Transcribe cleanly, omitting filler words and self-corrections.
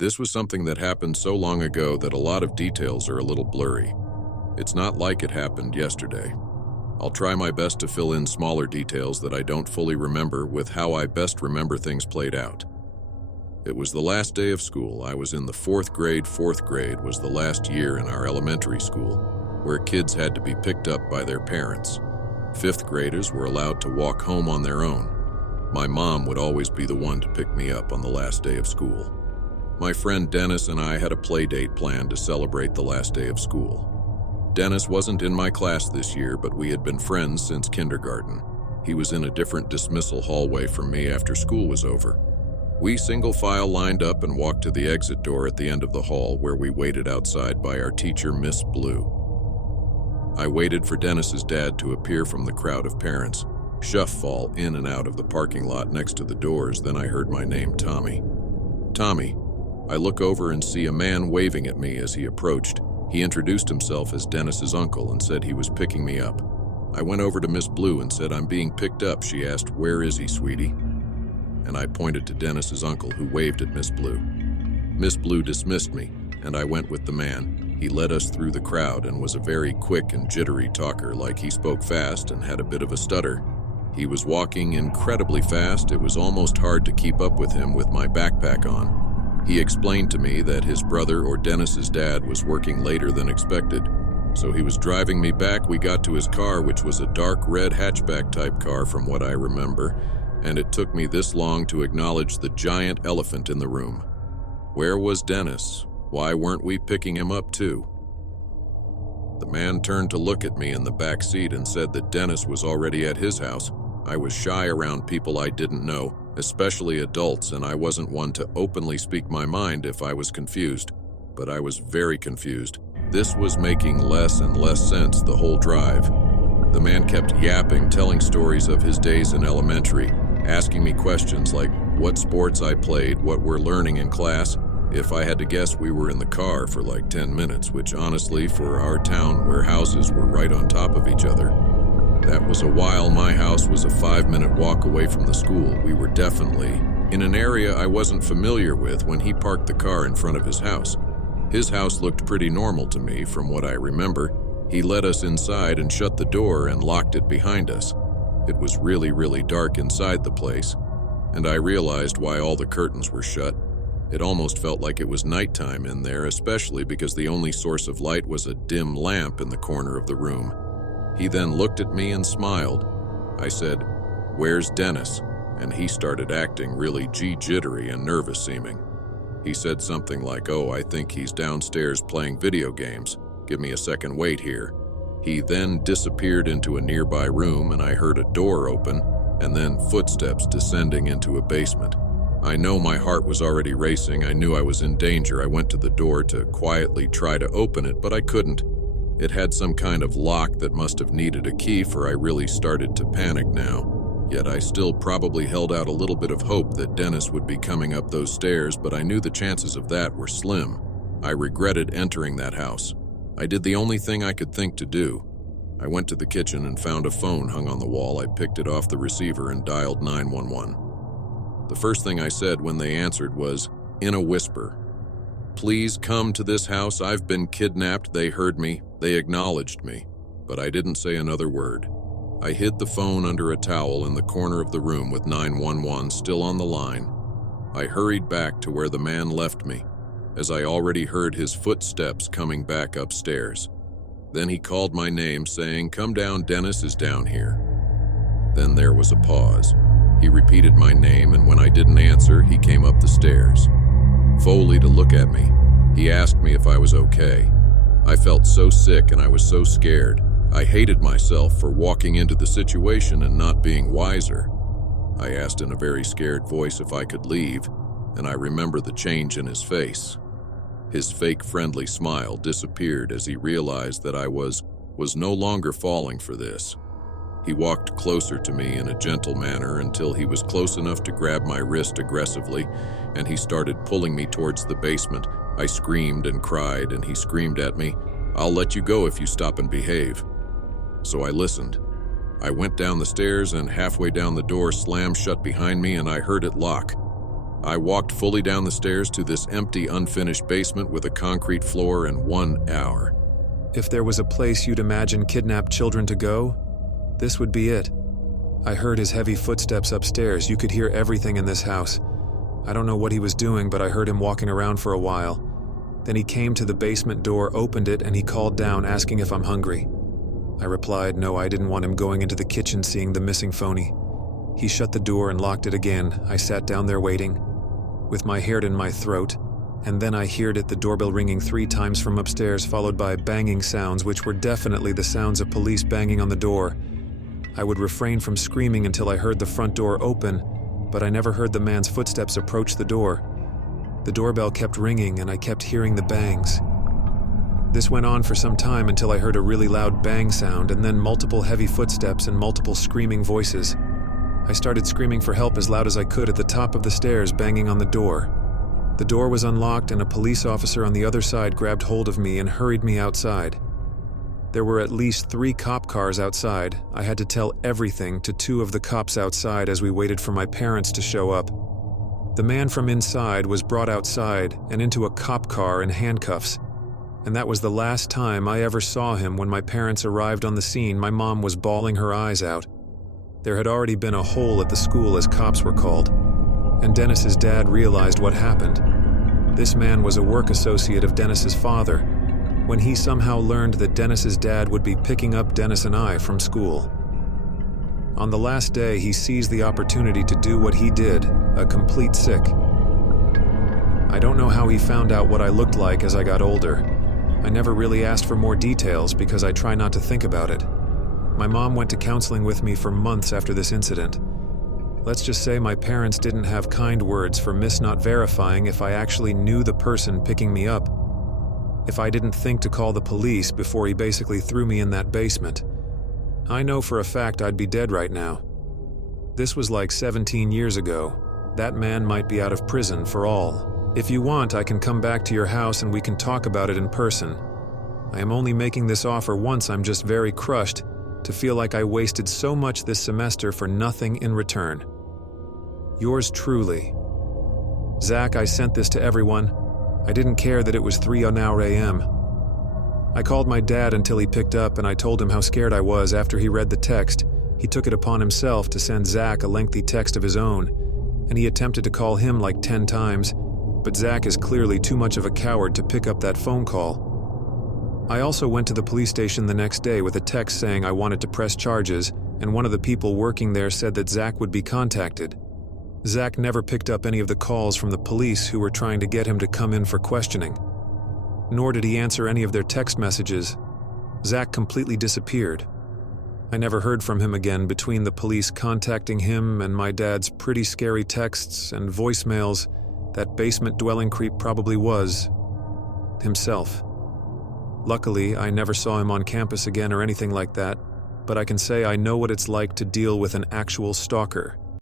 This was something that happened so long ago that a lot of details are a little blurry. It's not like it happened yesterday. I'll try my best to fill in smaller details that I don't fully remember with how I best remember things played out. It was the last day of school. I was in the 4th grade. 4th grade was the last year in our elementary school, where kids had to be picked up by their parents. 5th graders were allowed to walk home on their own. My mom would always be the one to pick me up on the last day of school. My friend Dennis and I had a play date planned to celebrate the last day of school. Dennis wasn't in my class this year, but we had been friends since kindergarten. He was in a different dismissal hallway from me after school was over. We single file lined up and walked to the exit door at the end of the hall, where we waited outside by our teacher, Miss Blue. I waited for Dennis's dad to appear from the crowd of parents, fall in and out of the parking lot next to the doors. Then I heard my name, Tommy. Tommy. I look over and see a man waving at me as he approached. He introduced himself as Dennis's uncle and said he was picking me up. I went over to Miss Blue and said, "I'm being picked up." She asked, "Where is he, sweetie?" And I pointed to Dennis's uncle, who waved at Miss Blue. Miss Blue dismissed me, and I went with the man. He led us through the crowd and was a very quick and jittery talker, like he spoke fast and had a bit of a stutter. He was walking incredibly fast. It was almost hard to keep up with him with my backpack on. He explained to me that his brother, or Dennis's dad, was working later than expected. So he was driving me back. We got to his car, which was a dark red hatchback type car from what I remember, and it took me this long to acknowledge the giant elephant in the room. Where was Dennis? Why weren't we picking him up too? The man turned to look at me in the back seat and said that Dennis was already at his house. I was shy around people I didn't know, especially adults, and I wasn't one to openly speak my mind if I was confused. But I was very confused. This was making less and less sense the whole drive. The man kept yapping, telling stories of his days in elementary, asking me questions like what sports I played, what we're learning in class. If I had to guess, we were in the car for like 10 minutes, which honestly, for our town where houses were right on top of each other, that was a while. My house was a 5-minute walk away from the school. We were definitely in an area I wasn't familiar with when he parked the car in front of his house. His house looked pretty normal to me from what I remember. He led us inside and shut the door and locked it behind us. It was really, really dark inside the place, and I realized why all the curtains were shut. It almost felt like it was nighttime in there, especially because the only source of light was a dim lamp in the corner of the room. He then looked at me and smiled. I said, "Where's Dennis?" And he started acting really jittery and nervous seeming. He said something like, "Oh, I think he's downstairs playing video games. Give me a second, wait here." He then disappeared into a nearby room, and I heard a door open and then footsteps descending into a basement. I know my heart was already racing. I knew I was in danger. I went to the door to quietly try to open it, but I couldn't. It had some kind of lock that must have needed a key, for I really started to panic now. Yet I still probably held out a little bit of hope that Dennis would be coming up those stairs, but I knew the chances of that were slim. I regretted entering that house. I did the only thing I could think to do. I went to the kitchen and found a phone hung on the wall. I picked it off the receiver and dialed 911. The first thing I said when they answered was, in a whisper, "Please come to this house. I've been kidnapped." They heard me. They acknowledged me, but I didn't say another word. I hid the phone under a towel in the corner of the room with 911 still on the line. I hurried back to where the man left me, as I already heard his footsteps coming back upstairs. Then he called my name, saying, "Come down, Dennis is down here." Then there was a pause. He repeated my name, and when I didn't answer, he came up the stairs. Foley to look at me. He asked me if I was okay. I felt so sick and I was so scared. I hated myself for walking into the situation and not being wiser. I asked in a very scared voice if I could leave, and I remember the change in his face. His fake friendly smile disappeared as he realized that I was no longer falling for this. He walked closer to me in a gentle manner until he was close enough to grab my wrist aggressively, and he started pulling me towards the basement. I screamed and cried, and he screamed at me, "I'll let you go if you stop and behave." So I listened. I went down the stairs, and halfway down the door slammed shut behind me, and I heard it lock. I walked fully down the stairs to this empty, unfinished basement with a concrete floor in 1 hour. If there was a place you'd imagine kidnapped children to go, this would be it. I heard his heavy footsteps upstairs. You could hear everything in this house. I don't know what he was doing, but I heard him walking around for a while. Then he came to the basement door, opened it, and he called down, asking if I'm hungry. I replied, no, I didn't want him going into the kitchen seeing the missing phony. He shut the door and locked it again. I sat down there waiting, with my hair in my throat, and then I heard the doorbell ringing 3 times from upstairs, followed by banging sounds, which were definitely the sounds of police banging on the door. I would refrain from screaming until I heard the front door open, but I never heard the man's footsteps approach the door. The doorbell kept ringing and I kept hearing the bangs. This went on for some time until I heard a really loud bang sound and then multiple heavy footsteps and multiple screaming voices. I started screaming for help as loud as I could at the top of the stairs, banging on the door. The door was unlocked and a police officer on the other side grabbed hold of me and hurried me outside. There were at least 3 cop cars outside. I had to tell everything to 2 of the cops outside as we waited for my parents to show up. The man from inside was brought outside and into a cop car in handcuffs. And that was the last time I ever saw him. When my parents arrived on the scene, my mom was bawling her eyes out. There had already been a hole at the school as cops were called. And Dennis's dad realized what happened. This man was a work associate of Dennis's father. When he somehow learned that Dennis's dad would be picking up Dennis and I from school. On the last day, he seized the opportunity to do what he did, a complete sick. I don't know how he found out what I looked like as I got older. I never really asked for more details because I try not to think about it. My mom went to counseling with me for months after this incident. Let's just say my parents didn't have kind words for Miss not verifying if I actually knew the person picking me up. If I didn't think to call the police before he basically threw me in that basement. I know for a fact I'd be dead right now. This was like 17 years ago. That man might be out of prison for all. If you want, I can come back to your house and we can talk about it in person. I am only making this offer once. I'm just very crushed to feel like I wasted so much this semester for nothing in return. Yours truly. Zach, I sent this to everyone. I didn't care that it was 3 a.m. I called my dad until he picked up and I told him how scared I was. After he read the text, he took it upon himself to send Zach a lengthy text of his own, and he attempted to call him like 10 times, but Zach is clearly too much of a coward to pick up that phone call. I also went to the police station the next day with a text saying I wanted to press charges, and one of the people working there said that Zach would be contacted. Zach never picked up any of the calls from the police who were trying to get him to come in for questioning. Nor did he answer any of their text messages. Zach completely disappeared. I never heard from him again between the police contacting him and my dad's pretty scary texts and voicemails. That basement-dwelling creep probably was himself. Luckily, I never saw him on campus again or anything like that, but I can say I know what it's like to deal with an actual stalker.